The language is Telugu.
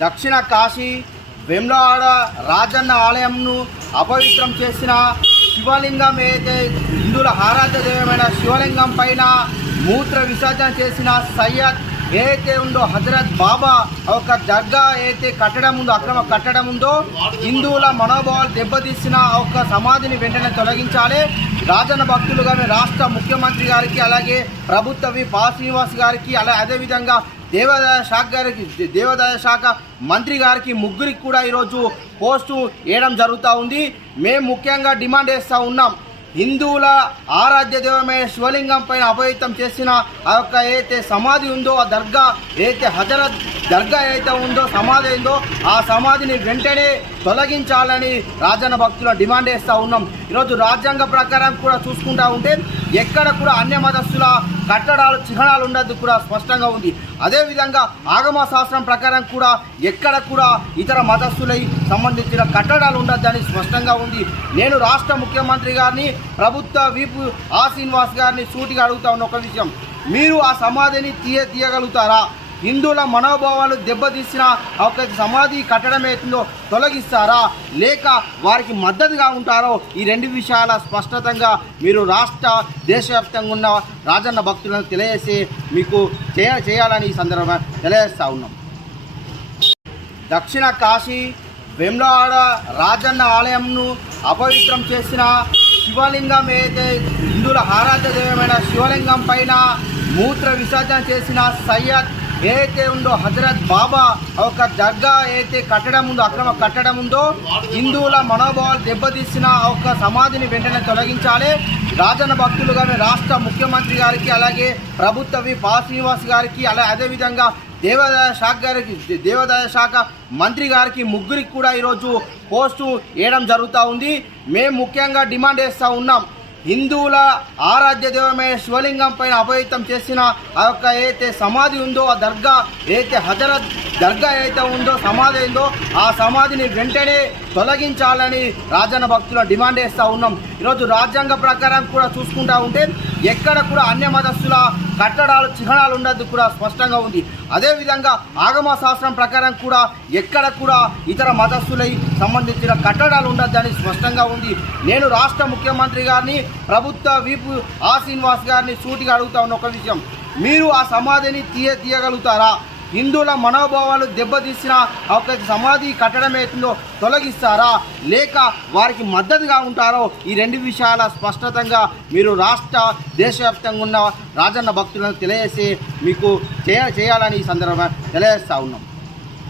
దక్షిణ కాశీ వెమ్లవాడ రాజన్న ఆలయంను అపవిత్రం చేసిన శివలింగం ఏదైతే హిందువుల ఆరాధ్య దైవమైన శివలింగం పైన మూత్ర విసర్జన చేసిన సయ్యద్ ఏదైతే ఉందో హజరత్ బాబా ఒక దర్గా ఏదైతే కట్టడం ఉందో అక్రమ కట్టడం ఉందో హిందువుల మనోభావాలు దెబ్బతీసిన ఒక సమాధిని వెంటనే తొలగించాలి. రాజన్న భక్తులు కానీ రాష్ట్ర ముఖ్యమంత్రి గారికి అలాగే ప్రభుత్వ వి శ్రీనివాస్ గారికి అలా అదేవిధంగా దేవాదాయ శాఖ గారికి దేవాదాయ శాఖ మంత్రి గారికి ముగ్గురికి కూడా ఈరోజు పోస్టు వేయడం జరుగుతూ ఉంది. మేము ముఖ్యంగా డిమాండ్ చేస్తూ ఉన్నాం. హిందువుల ఆరాధ్య దైవమైన శివలింగం పైన అపవిత్రం చేసిన ఆ యొక్క ఏదైతే సమాధి ఉందో ఆ దర్గా ఏదైతే హజరత్ దర్గా ఏదైతే ఉందో సమాధి ఉందో ఆ సమాధిని వెంటనే తొలగించాలని రాజన్న భక్తుల డిమాండ్ చేస్తూ ఉన్నాం. ఈరోజు రాజ్యాంగ ప్రకారం కూడా చూసుకుంటా ఉంటే ఎక్కడ కూడా అన్య మతస్థుల కట్టడాలు చిహ్నాలు ఉండద్దు కూడా స్పష్టంగా ఉంది. అదేవిధంగా ఆగమ శాస్త్రం ప్రకారం కూడా ఎక్కడ కూడా ఇతర మతస్థులై సంబంధించిన కట్టడాలు ఉండద్దని స్పష్టంగా ఉంది. నేను రాష్ట్ర ముఖ్యమంత్రి గారిని ప్రభుత్వ వీపు ఆ శ్రీనివాస్ గారిని సూటిగా అడుగుతా ఉన్న ఒక విషయం. మీరు ఆ సమాధిని తీయ తీయగలుగుతారా హిందువుల మనోభావాలు దెబ్బతీసిన ఒక సమాధి కట్టడం అవుతుందో తొలగిస్తారా? లేక వారికి మద్దతుగా ఉంటారో? ఈ రెండు విషయాల స్పష్టతంగా మీరు రాష్ట్ర దేశవ్యాప్తంగా ఉన్న రాజన్న భక్తులను తెలియజేసి మీకు చేయ చేయాలని ఈ సందర్భంగా తెలియజేస్తా ఉన్నాం. దక్షిణ కాశీ వెమ్లవాడ రాజన్న ఆలయంను అపవిత్రం చేసిన శివలింగం ఏదైతే హిందువుల ఆరాధ్య దైవమైన శివలింగం పైన మూత్ర విసర్జన చేసిన సయ్యద్ ఏదైతే ఉందో హజరత్ బాబా ఒక దర్గా ఏదైతే కట్టడం ఉందో అక్రమ కట్టడం ఉందో హిందువుల మనోభావాలు దెబ్బతీసిన ఒక సమాధిని వెంటనే తొలగించాలి. రాజన్న భక్తులు కానీ రాష్ట్ర ముఖ్యమంత్రి గారికి అలాగే ప్రభుత్వ వి పా శ్రీనివాస్ గారికి అలా అదేవిధంగా దేవాదాయ శాఖ గారికి దేవాదాయ శాఖ మంత్రి గారికి ముగ్గురికి కూడా ఈరోజు పోస్టు వేయడం జరుగుతూ ఉంది. మేము ముఖ్యంగా డిమాండ్ చేస్తూ ఉన్నాం. హిందువుల ఆరాధ్య దైవమైన శివలింగం పైన అపవిత్రం చేసిన ఆ యొక్క ఏదైతే సమాధి ఉందో ఆ దర్గా ఏదైతే హజరత్ దర్గా ఏదైతే ఉందో సమాధి ఉందో ఆ సమాధిని వెంటనే తొలగించాలని రాజన్న భక్తుల డిమాండ్ చేస్తూ ఉన్నాం. ఈరోజు రాజ్యాంగ ప్రకారం కూడా చూసుకుంటా ఉంటే ఎక్కడ కూడా అన్య మతస్థుల కట్టడాలు చిహ్నాలు ఉండద్దు కూడా స్పష్టంగా ఉంది. అదేవిధంగా ఆగమ శాస్త్రం ప్రకారం కూడా ఎక్కడ కూడా ఇతర మతస్థులై సంబంధించిన కట్టడాలు ఉండద్దని స్పష్టంగా ఉంది. నేను రాష్ట్ర ముఖ్యమంత్రి గారిని ప్రభుత్వ వీపు ఆ శ్రీనివాస్ గారిని సూటిగా అడుగుతా ఉన్న ఒక విషయం. మీరు ఆ సమాధిని తీయ తీయగలుగుతారా హిందువుల మనోభావాలు దెబ్బతీసిన ఒక సమాధి కట్టడం అవుతుందో తొలగిస్తారా? లేక వారికి మద్దతుగా ఉంటారో? ఈ రెండు విషయాల స్పష్టతంగా మీరు రాష్ట్ర దేశవ్యాప్తంగా ఉన్న రాజన్న భక్తులను తెలియజేసి మీకు చేయ చేయాలని ఈ సందర్భంగా తెలియజేస్తా ఉన్నాం.